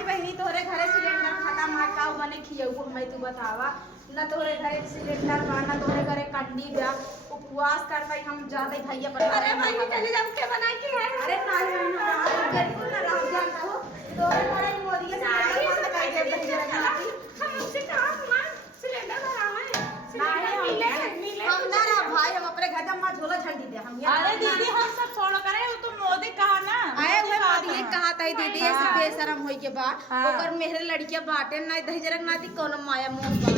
बहनी तोहरे घरे सिलेंडर खत्म है का बने खियऊ हमें तू बतावा न तोहरे घरे सिलेंडर बा न तोहरे घरे कंडी बा उपवास करता ही हम जाते भैया पर। अरे भाई चली जब के बना के है। अरे बिल्कुल ना राह जानता हो तोहरे घरे मोदी के सिलेंडर बंद कर दे भैया हम उससे कहां हमारा सिलेंडर भरावा है। हम ना रा भाई हम अपने घर में झोला झंडी दे हम। अरे दीदी हम सब छोड़ करे तो मोदी कहा ना आए हुए मोदी कहा था दीदी ऐसे बेशरम होई के बाद ओकर मेरे लड़कियां बाटे ना दही जरक ना दी कोनो माया मोह बा।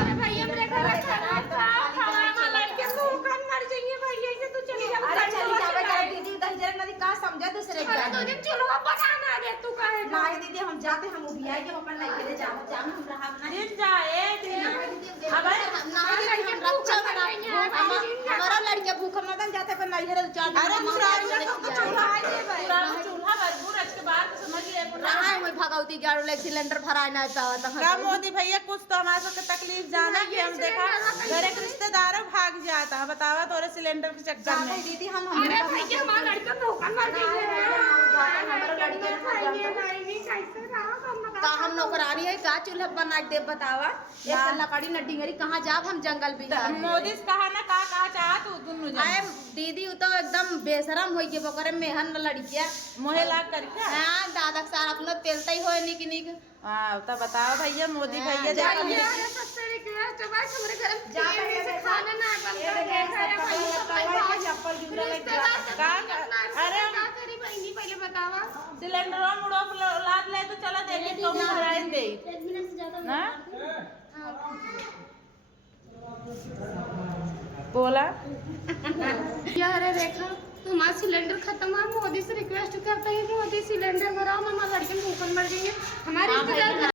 अरे भैया मेरे घर खराब था हमारा लड़के को कन मर जाएंगे भैया से तू चली जा। अरे चली जावे कर दीदी दही जरक ना दी का समझा दूसरे के। तो दिन चलो बनाना दे तू कहे ना दीदी हम जाते हम उबिया के अपन लड़के ले जाओ जाम हम रहा अपना दिन जाए अब ना लड़के रक्षा बना हमारा लड़के भूख मदन जाते पर नहीं है चार। अरे चूल्हा चूल्हा मजबूर आज के बाद समझ ले रहा है मैं भगवती गाड़ो ले सिलेंडर भराए ना चाहता का मोदी भैया कुछ तो हमारे सबके तकलीफ जाना कि हम देखा घर एक रिश्तेदार भाग जाता है बतावा तोरे सिलेंडर के चक्कर में। दीदी हम अरे भैया हमारा लड़का भूखा मर का हम नौकरानी है का चूल्हा बना दे बतावा एक लकड़ी न डिंगरी कहाँ जाब हम जंगल बिहार। मोदी से कहा ना का चाह तू दुनु आए दीदी तो एकदम बेशरम होई के बकरे मेहन लड़किया मोहे लाग करके हां दादा सारा अपना पेलता ही होए निक निक। हां तो बताओ भैया मोदी भैया भैया सबसे रिक्वेस्ट है भाई हमारे घर में तेल से खाना ना बनता है चप्पल जूता अरे क्या करी बहनी पहले बतावा। सिलेंडर मुड़ो लाद ले तो चला दे के तुम भराइन दे 10 मिनट से ज्यादा ना बोला यार देखा हमारा सिलेंडर खत्म है मोदी से रिक्वेस्ट करता है मोदी सिलेंडर भराओ हमारे लड़के भूखन मर जाएंगे हमारे रिश्तेदार।